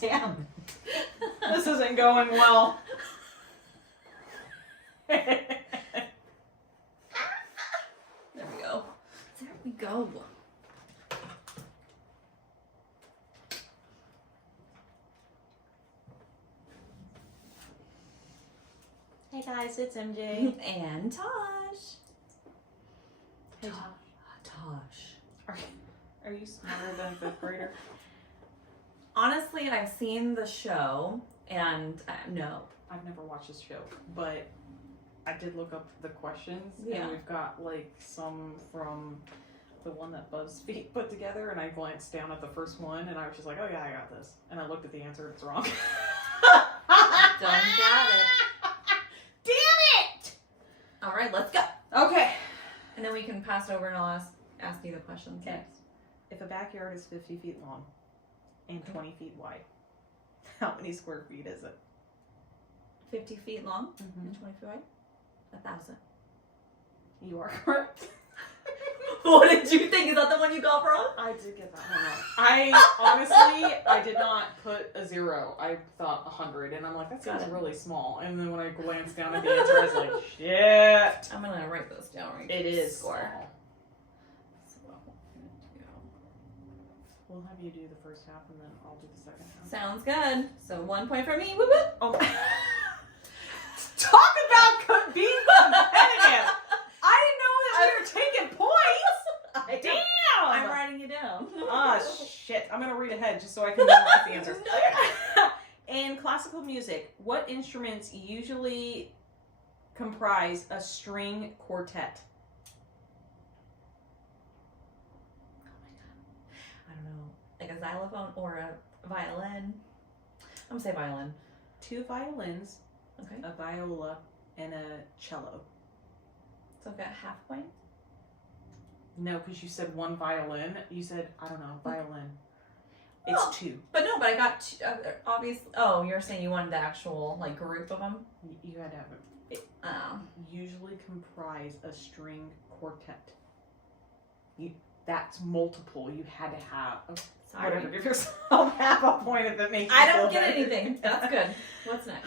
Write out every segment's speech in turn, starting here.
Damn. This isn't going well. There we go. There we go. Hey guys, it's MJ. And Tosh. Hey, Tosh. Are you smarter than a fifth grader? Honestly, I've seen the show, and no. I've never watched this show, but I did look up the questions, Yeah. and we've got like some from the one that BuzzFeed put together, and I glanced down at the first one, and I was just like, oh yeah, I got this. And I looked at the answer, and it's wrong. Don't got it. Damn it! All right, let's go. Okay. And then we can pass it over, and I'll ask you the questions Okay. next. If a backyard is 50 feet long and 20 feet wide, how many square feet is it? 50 feet long Mm-hmm. and 20 feet wide? 1,000. You are correct. What did you think? Is that the one you got wrong? I did get that one wrong. I did not put a 0. I thought 100, and I'm like, that Got seems it. really small. And then when I glanced down at the answer, I was like, shit. I'm gonna write those down right It is score. small. So what we're gonna do. We'll have you do the first half, and then I'll do the second half. Sounds good. So 1 point for me. Whoop whoop. Oh. Talk about being competitive. I didn't know that we were taking points. Damn. I'm writing it down. Ah, shit. I'm going to read ahead just so I can memorize the answers. In classical music, what instruments usually comprise a string quartet? I don't know. Like a xylophone or a violin. I'm gonna say violin. 2 violins, Okay. a viola, and a cello. So I've got half point. No, because you said 1 violin. You said, I don't know, violin. It's Well, 2. But no, but I got two, obviously. Oh, you're saying you wanted the actual like group of them? You had to have it. Oh. Usually comprise a string quartet. That's multiple. You had to have. Sorry. Whatever. Give yourself half a point if it makes you I feel don't get better. anything. That's good. What's next?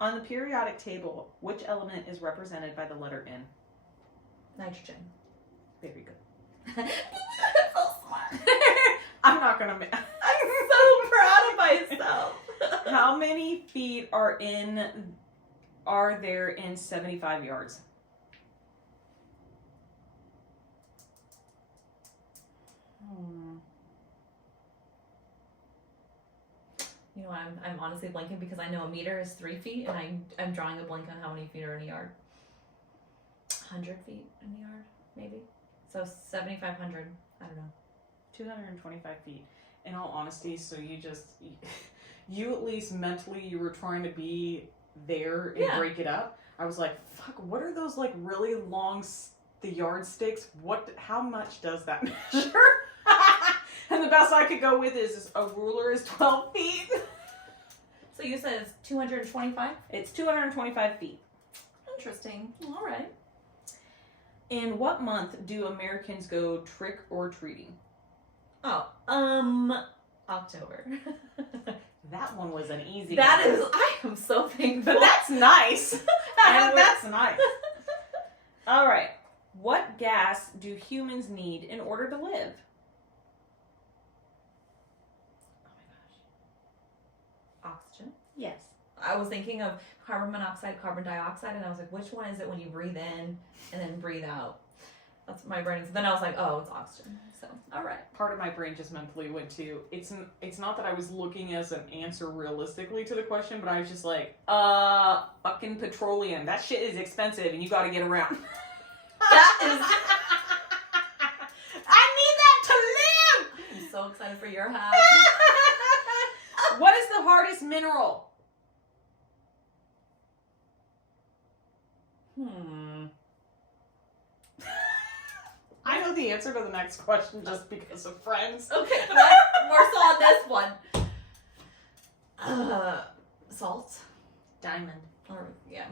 On the periodic table, which element is represented by the letter N? Nitrogen. Very good. So smart. I'm not gonna. I'm so proud of myself. How many feet are there in 75 yards? You know what? I'm honestly blanking because I know a meter is 3 feet, and I'm drawing a blank on how many feet are in a yard. 100 feet in the yard, maybe. So 7,500. I don't know. 225 feet. In all honesty, so you at least mentally you were trying to be there and break it up. I was like, fuck, what are those like really long the yardsticks? How much does that measure? And the best I could go with is a ruler is 12 feet. So you said it's 225? It's 225 feet. Interesting. All right. In what month do Americans go trick or treating? Oh, October. That one was an easy That one. is, I am so thankful. But that's nice. And That's nice. All right. What gas do humans need in order to live? Oh my gosh. Oxygen. Yes. I was thinking of carbon monoxide, carbon dioxide, and I was like, which one is it when you breathe in and then breathe out? That's my brain. So then I was like, oh, it's oxygen. So, all right. Part of my brain just mentally went to, it's not that I was looking as an answer realistically to the question, but I was just like, fucking petroleum. That shit is expensive and you gotta get around. That is. I need that to live! I'm so excited for your house. What is the hardest mineral? I know the answer to the next question just because of Friends. Okay, more so on this one. Salt. Diamond. Or, yeah.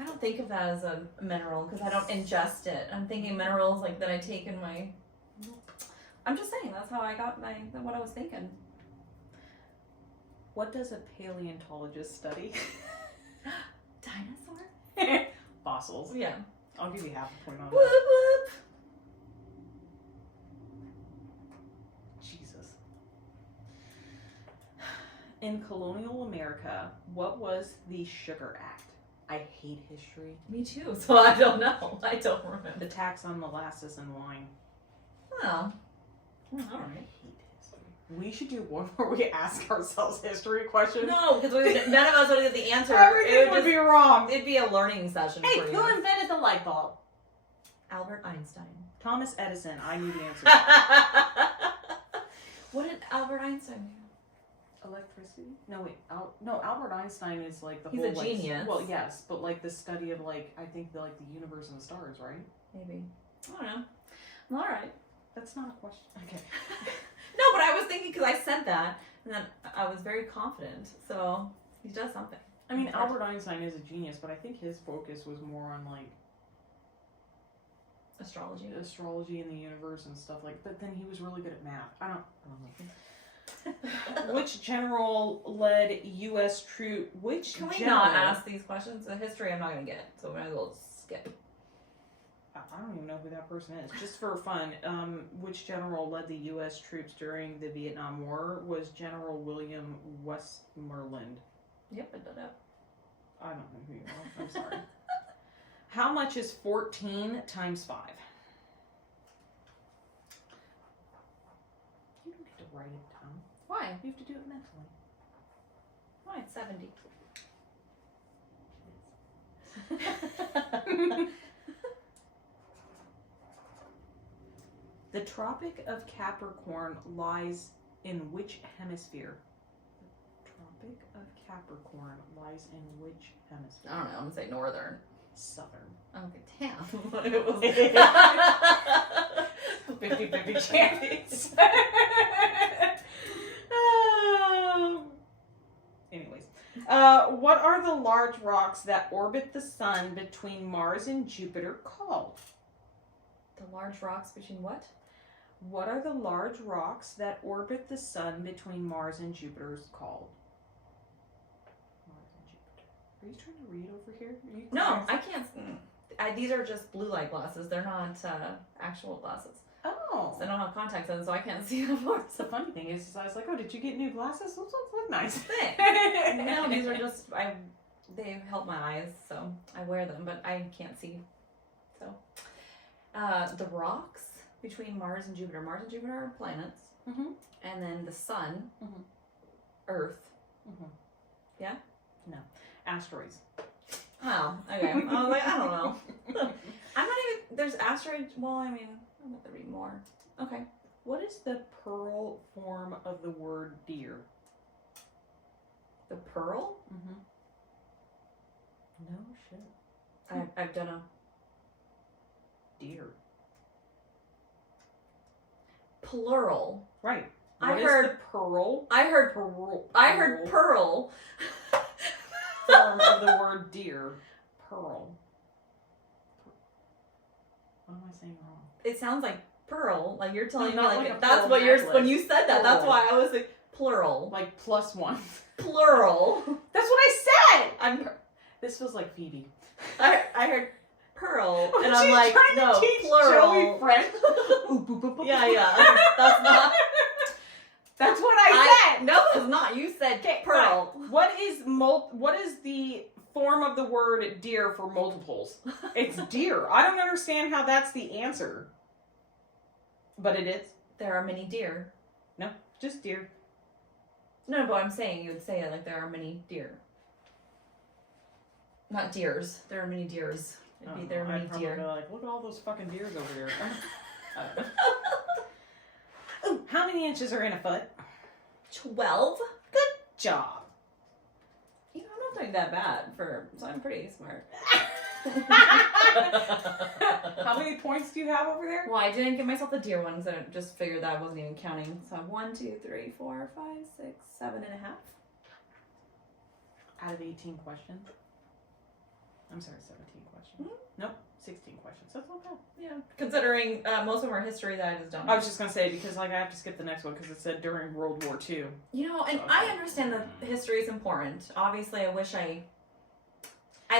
I don't think of that as a mineral because I don't ingest it. I'm thinking minerals like that I take in my... I'm just saying, that's how I got what I was thinking. What does a paleontologist study? Dinosaur? Fossils. Yeah. I'll give you half a point on Whoop that. whoop. Jesus. In colonial America, what was the Sugar Act? I hate history. Me too, so I don't know. I don't remember. The tax on molasses and wine. Oh. I Alright. hate history. We should do one where we ask ourselves history questions. No, because none of us would get the answer. Everything would be wrong. It'd be a learning session Hey, for you. who invented the light bulb? Albert Einstein. Thomas Edison. I knew the answer. What did Albert Einstein do? Electricity? No, wait. Albert Einstein is like the He's whole. a genius. Well, yes, but like the study of like I think the universe and the stars, right? Maybe. I don't know. All right. That's not a question. Okay. No, but I was thinking because I said that, and then I was very confident. So he does something. I mean, Albert Einstein is a genius, but I think his focus was more on like astrology and the universe and stuff like. But then he was really good at math. I don't know. Which general led U.S. troop? Can we not ask these questions? The history I'm not gonna get, so we might as well skip. I don't even know who that person is. Just for fun, which general led the U.S. troops during the Vietnam War? Was General William Westmoreland. Yep, I did it. I don't know who you are. I'm sorry. How much is 14 times 5? You don't get to write it down. Why? You have to do it mentally. Why? It's 70. The Tropic of Capricorn lies in which hemisphere? The Tropic of Capricorn lies in which hemisphere? I don't know. I'm gonna say northern. Southern. Okay, damn. It was 50-50 chance. Anyways, what are the large rocks that orbit the sun between Mars and Jupiter called? The large rocks between what? What are the large rocks that orbit the sun between Mars and Jupiter called? Mars and Jupiter. Are you trying to read over here? No, I can't. These are just blue light glasses. They're not actual glasses. Oh. So I don't have contacts in, so I can't see them. What's the funny thing is I was like, oh, did you get new glasses? Those look nice. No, these are just, they help my eyes, so I wear them, but I can't see. So, the rocks between Mars and Jupiter. Mars and Jupiter are planets. Mm-hmm. And then the sun, Mm-hmm. Earth. Mm-hmm. Yeah? No. Asteroids. Oh, okay. I was like, I don't know. I'm not even, there's asteroids, well, I mean, I'm going to read more. Okay. What is the plural form of the word deer? The pearl? Mm-hmm. No shit. I don't know. Deer. Plural. Right. I What is heard the pearl? I heard Pearl. I heard pearl. Form of the word deer. Pearl. What am I saying wrong? It sounds like pearl. Like you're telling me Not like like a that's pearl what you're necklace. when you said that. That's Plural. why I was like plural. Like +1. Plural. That's what I said! This feels like Phoebe. I heard pearl and I'm She's like trying to no teach plural. Joey French. Ooh, boop, boop, boop, Yeah, boop. yeah. That's not. That's what I said. No, it's not. You said pearl. Fine. What is the form of the word deer for multiples? It's deer. I don't understand how that's the answer. But it is. There are many deer. No, just deer. No, but I'm saying you would say it like there are many deer. Not deers. There are many deers. It'd be there are many I'd probably deer. be like, look at all those fucking deers over there. I don't know. Ooh, how many inches are in a foot? 12? Job. You know, I'm not doing that bad so I'm pretty smart. How many points do you have over there? Well, I didn't give myself the deer one because I just figured that I wasn't even counting. So 1, 2, 3, 4, 5, 6, 7 and a half. Out of 18 questions. I'm sorry, 17 questions. Mm-hmm. Nope, 16 questions. That's not bad. Yeah. Considering most of them are history that I just don't know. I was just going to say, because like I have to skip the next one because it said during World War II. You know, and So I understand that history is important. Obviously, I wish I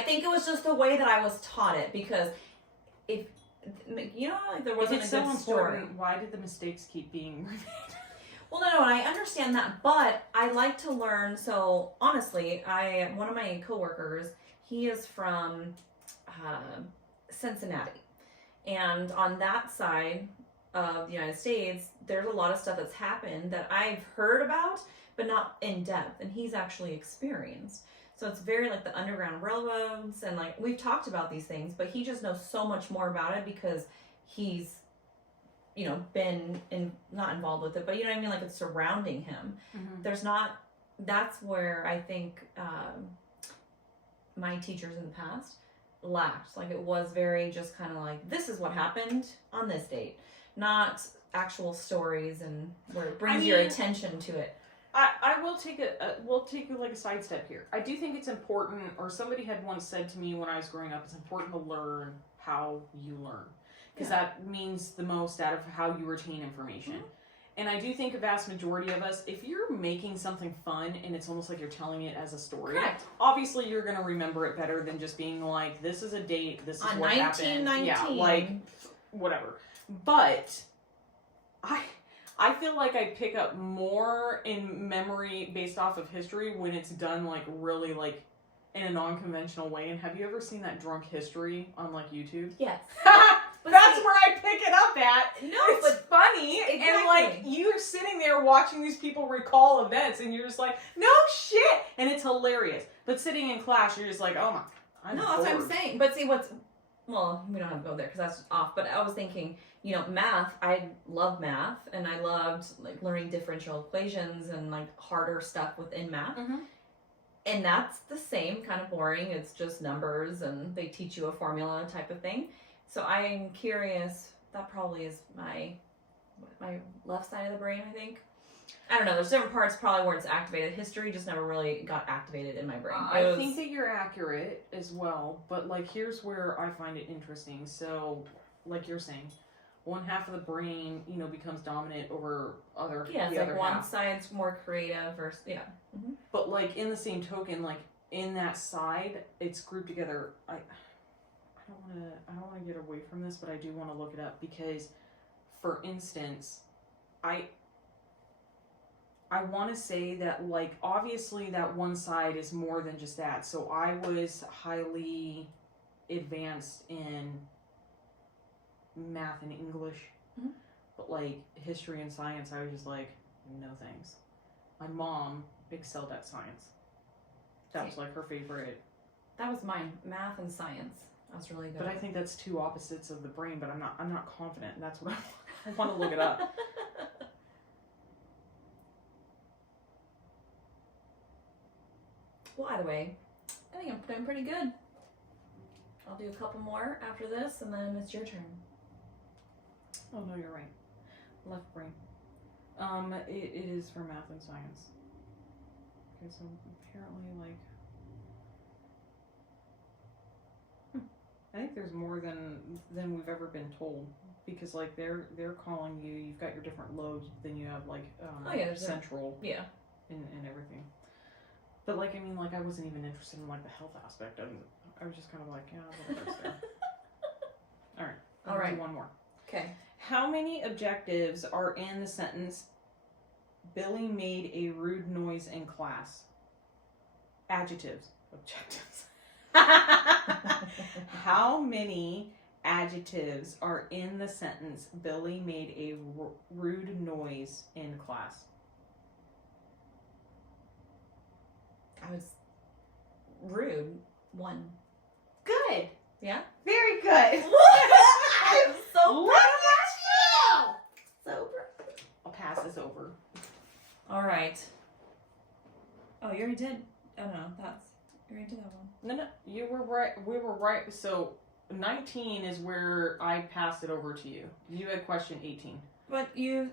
think it was just the way that I was taught it, because if, you know, like there wasn't a good so story. important, why did the mistakes keep being remade? Well, no, and I understand that, but I like to learn. So honestly, one of my coworkers, he is from Cincinnati, and on that side of the United States, there's a lot of stuff that's happened that I've heard about, but not in depth, and he's actually experienced. So it's very like the Underground Railroads, and like we've talked about these things, but he just knows so much more about it because he's, you know, been not involved with it, but you know what I mean, like it's surrounding him. Mm-hmm. That's where I think my teachers in the past lacked. Like it was very just kind of like, this is what happened on this date, not actual stories and where it brings your attention to it. I will take we'll take like a sidestep here. I do think it's important, or somebody had once said to me when I was growing up, it's important to learn how you learn. Because that means the most out of how you retain information. Mm-hmm. And I do think a vast majority of us, if you're making something fun and it's almost like you're telling it as a story, correct, obviously you're going to remember it better than just being like, this is a date, this is on what happened. Yeah, like, whatever. But I feel like I pick up more in memory based off of history when it's done like really like in a non-conventional way. And have you ever seen that drunk history on like YouTube? Yes. That's where I pick it up at. No, it's funny. Exactly. And like you're sitting there watching these people recall events and you're just like, no shit. And it's hilarious. But sitting in class, you're just like, oh my, I'm no, bored. that's what I'm saying. But see, well, we don't have to go there because that's off. But I was thinking, you know, math, I love math, and I loved like learning differential equations and like harder stuff within math. Mm-hmm. And that's the same kind of boring. It's just numbers and they teach you a formula type of thing. So I'm curious, that probably is my left side of the brain, I think. I don't know, there's different parts probably where it's activated. History just never really got activated in my brain. I think that you're accurate as well, but like here's where I find it interesting. So, like you're saying, one half of the brain, you know, becomes dominant over other. Yeah, it's the like other one half. side's more creative versus Mm-hmm. But like in the same token, like in that side, it's grouped together. I don't want to get away from this, but I do want to look it up because, for instance, I want to say that like obviously that one side is more than just that. So I was highly advanced in math and English, mm-hmm. but like history and science, I was just like, no thanks. My mom excelled at science. That was like her favorite. That was mine, math and science. I was really good. But I think that's two opposites of the brain. But I'm not confident. And that's what I want to look it up. Well, either way, I think I'm doing pretty good. I'll do a couple more after this, and then it's your turn. Oh no, you're right. Left brain. It is for math and science. Okay, so apparently, like, I think there's more than we've ever been told, because like they're calling you. You've got your different lobes, then you have like central, and everything. But like, I mean, like I wasn't even interested in like the health aspect of it. I was just kind of like, yeah, whatever's there. All right. Do one more. Okay. How many objectives are in the sentence, Billy made a rude noise in class? Adjectives. Objectives. How many adjectives are in the sentence, Billy made a rude noise in class? I was rude. 1. Good. Yeah? Very good. I'm so Look at you! So I'll pass this over. All right. Oh, you already did. Oh no, you already did that one. No, you were right. We were right. So 19 is where I passed it over to you. You had question 18. But who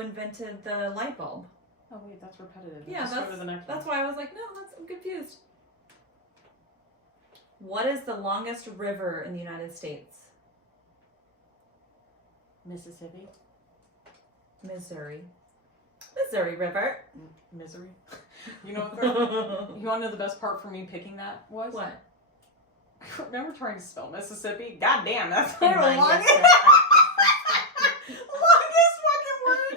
invented the light bulb? Oh wait, that's repetitive. Yeah, Just go to the next that's one. why I was like, no, I'm confused. What is the longest river in the United States? Mississippi. Missouri. Missouri River. Misery. You know what? You want to know the best part for me picking that was? What? I remember trying to spell Mississippi. God damn, that's In not mine, long. yes, Longest fucking word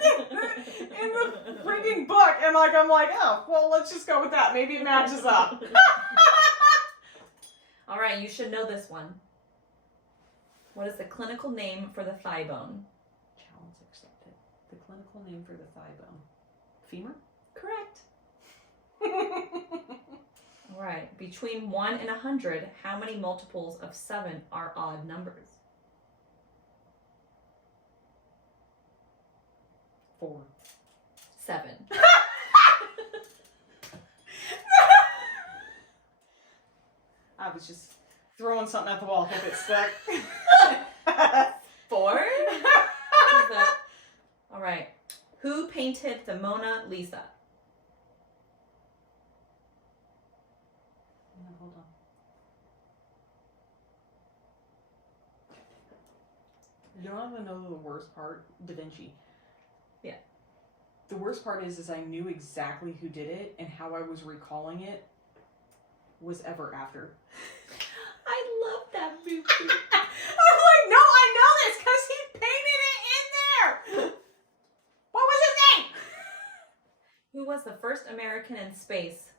in the freaking book. And like, I'm like, oh, well, let's just go with that. Maybe it matches up. All right, you should know this one. What is the clinical name for the thigh bone? Challenge accepted. The clinical name for the thigh bone. Femur? Correct. All right. Between 1 and 100, how many multiples of 7 are odd numbers? 4. 7. I was just throwing something at the wall. Hope it stuck. 4? All right. Who painted the Mona Lisa? No, hold on. You don't even know the worst part? Da Vinci. Yeah. The worst part is I knew exactly who did it, and how I was recalling it was ever after. I love that movie. I'm like, no, I know this because he painted it in there. What was his name? Who was the first American in space?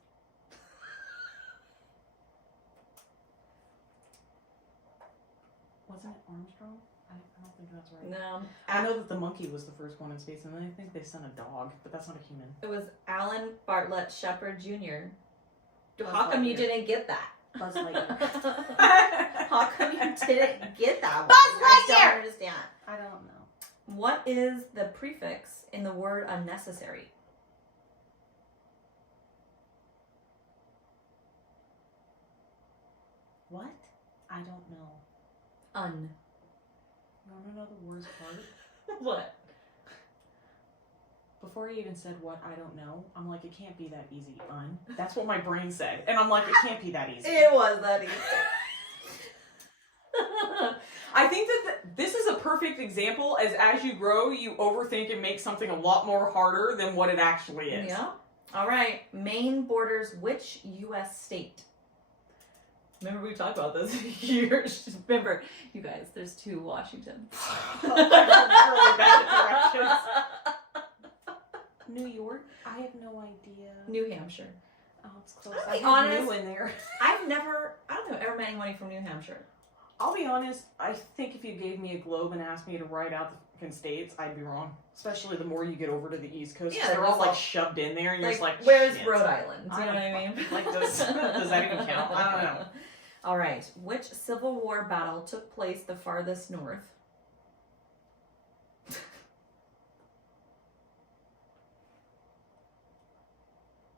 Wasn't it Armstrong? I don't think that's right. No. I know that the monkey was the first one in space, and then I think they sent a dog, but that's not a human. It was Alan Bartlett Shepard Jr. Buzz How come you Lightyear. didn't get that? Buzz Lightyear. How come you didn't get that one? Buzz I Lightyear! don't understand. I don't know. What is the prefix in the word unnecessary? What? I don't know. Un. You want to know the worst part? What? Before he even said what I don't know, I'm like, it can't be that easy. That's what my brain said. And I'm like, it can't be that easy. It was that easy. I think that this is a perfect example as you grow, you overthink and make something a lot more harder than what it actually is. Yeah. All right. Maine borders which U.S. state? Remember we talked about this years. Remember, you guys, there's 2 Washingtons. I'm really bad at directions. New York? I have no idea. New Hampshire. Oh, it's close. I'll I be have honest. New in there. I don't think I've ever met anybody from New Hampshire. I'll be honest, I think if you gave me a globe and asked me to write out the fucking states, I'd be wrong. Especially the more you get over to the East Coast. Yeah, They're all just like all- shoved in there and you're just like, where's shit. Rhode Island? Do you I know what don't I mean? Like, does that even count? I don't know. All right. Which Civil War battle took place the farthest north?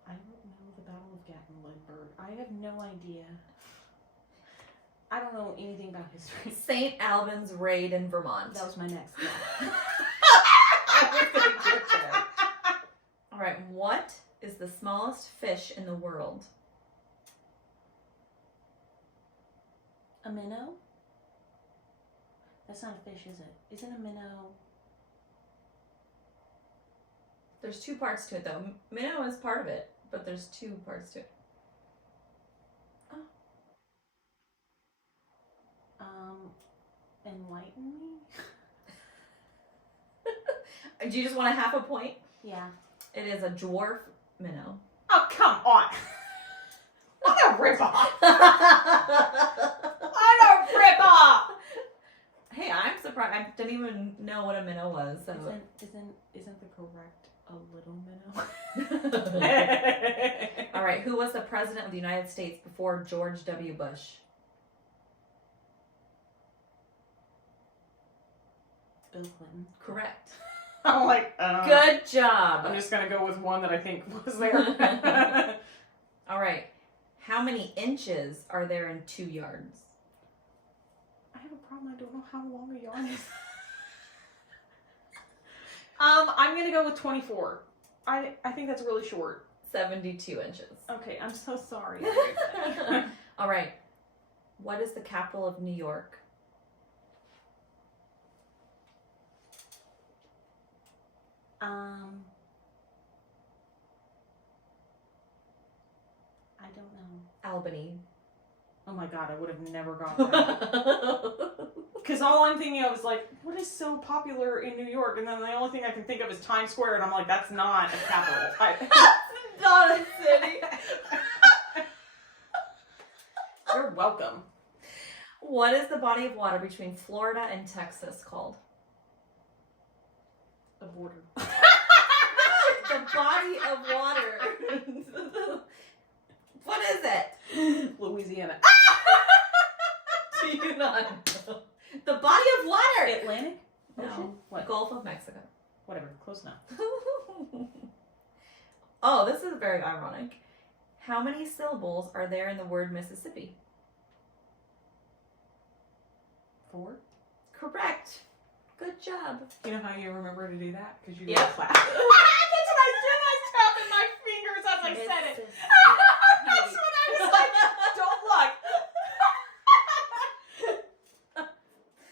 I don't know the Battle of Gatlinburg. I have no idea. I don't know anything about history. St. Albans raid in Vermont. That was my next guess. I was gonna get there. All right. What is the smallest fish in the world? A minnow? That's not a fish, is it? Isn't a minnow? There's 2 parts to it, though. Minnow is part of it, but there's 2 parts to it. Enlighten me? Do you just want a half a point? Yeah. It is a dwarf minnow. Oh, come on! What a ripoff! What a ripoff! Hey, I'm surprised. I didn't even know what a minnow was. So. Isn't the correct a little minnow? All right. Who was the president of the United States before George W. Bush? Bill Clinton. Correct. I'm like, Good job. I'm just gonna go with one that I think was there. All right. How many inches are there in 2 yards? I have a problem. I don't know how long a yard is. I'm gonna go with 24. I think that's really short. 72 inches. Okay, I'm so sorry. All right. What is the capital of New York? I don't know. Albany. Oh my god, I would have never got that. Because all I'm thinking of is like, what is so popular in New York? And then the only thing I can think of is Times Square, and I'm like, that's not a capital. Not a city. You're welcome. What is the body of water between Florida and Texas called? A border. The body of water. What is it? Louisiana. Do you not know? The body of water. Atlantic? Ocean? No. What? Gulf of Mexico. Whatever. Close enough. Oh, this is very ironic. How many syllables are there in the word Mississippi? 4? Correct. Good job. You know how you remember to do that? Because you Yep. clap. That's what I did. I was tapping my fingers as I said it. That's what I was like. Don't look.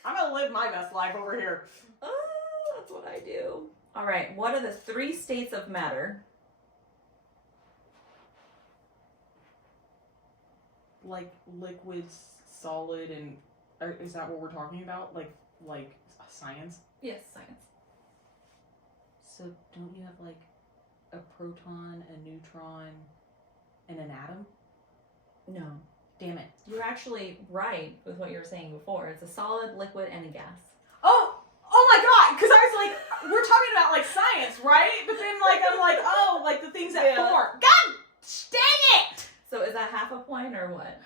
I'm going to live my best life over here. Oh, that's what I do. All right. What are the 3 states of matter? Like liquids, solid, and is that what we're talking about? Like science? Yes, science. So don't you have like a proton, a neutron, and an atom? No. Damn it. You're actually right with what you were saying before. It's a solid, liquid, and a gas. Oh my god! Because I was like, we're talking about like science, right? But then like I'm like, oh, like the things that form. God dang it! So is that half a point or what?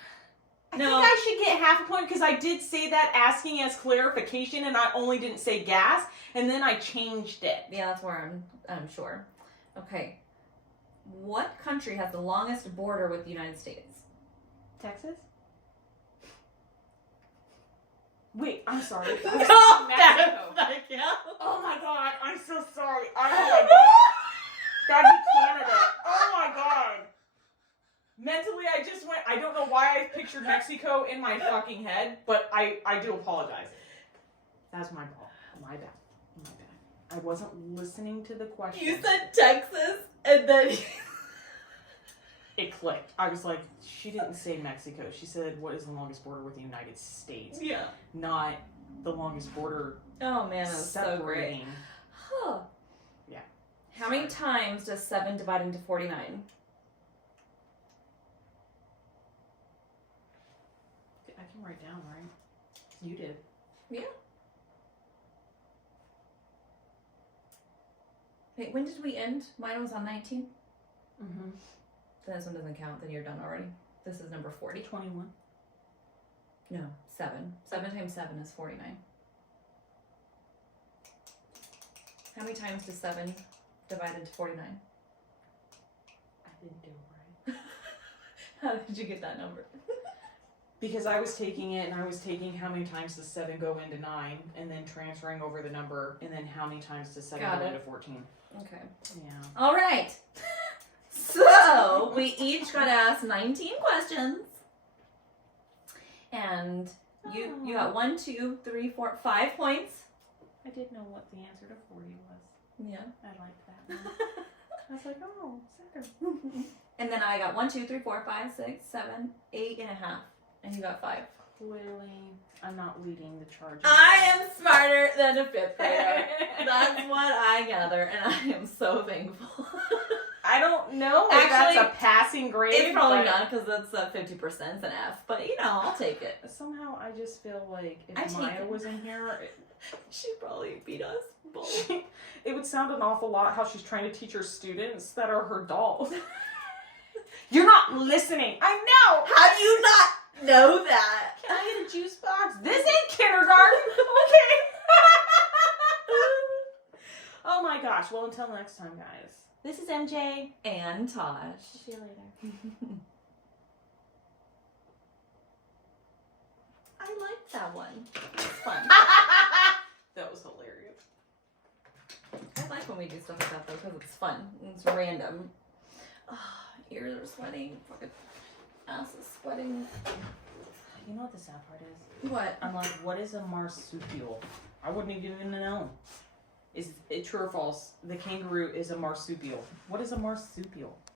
I think I should get half a point because I did say that asking as clarification, and I only didn't say gas, and then I changed it. Yeah, that's where I'm sure. Okay. What country has the longest border with the United States? Texas? Wait, I'm sorry. No, Mexico. Oh my god, I'm so sorry. Oh my god. That'd be Canada. Oh my god. Mentally, I just went, I don't know why I pictured Mexico in my fucking head, but I do apologize. That's my fault. My bad. I wasn't listening to the question. You said Texas, and then... It clicked. I was like, she didn't say Mexico. She said, what is the longest border with the United States? Yeah. Not the longest border Oh man, that was so great. separating. Huh. Yeah. How many times does 7 divide into 49? I can write down, right? You did. Yeah. Wait, when did we end? Mine was on 19. Mm-hmm. Then this one doesn't count. Then you're done already. This is number 40. 21. No, 7. 7 times 7 is 49. How many times does 7 divide into 49? I didn't do it right. How did you get that number? Because I was taking it and I was taking how many times does 7 go into 9 and then transferring over the number and then how many times does 7 go into 14. Okay. Yeah. All right. So we each got asked 19 questions. And you got 1, 2, 3, 4, 5 points. I did know what the answer to 40 was. Yeah. I liked that one. I was like, oh, Saturn. And then I got 1, 2, 3, 4, 5, 6, 7, 8 and a half. And you got 5. Clearly, I'm not leading the charge. I am smarter than a 5th grader. That's what I gather, and I am so thankful. I don't know if Actually, that's a passing grade. It's probably not because that's 50% an F, but you know, I'll take it. Somehow I just feel like if I take Maya it. was in here, She'd probably beat us both. it would sound an awful lot how she's trying to teach her students that are her dolls. You're not listening. I know. How do you not know that? Can I get a juice box? This ain't kindergarten. Okay. Oh my gosh. Well, until next time, guys. This is MJ. And Tosh. See you later. I liked that one. It's fun. That was hilarious. I like when we do stuff like that though because it's fun. It's random. Oh, ears are sweating. Fucking ass is sweating. You know what the sad part is? What? I'm like, what is a marsupial? I wouldn't even know. Is it true or false? The kangaroo is a marsupial. What is a marsupial?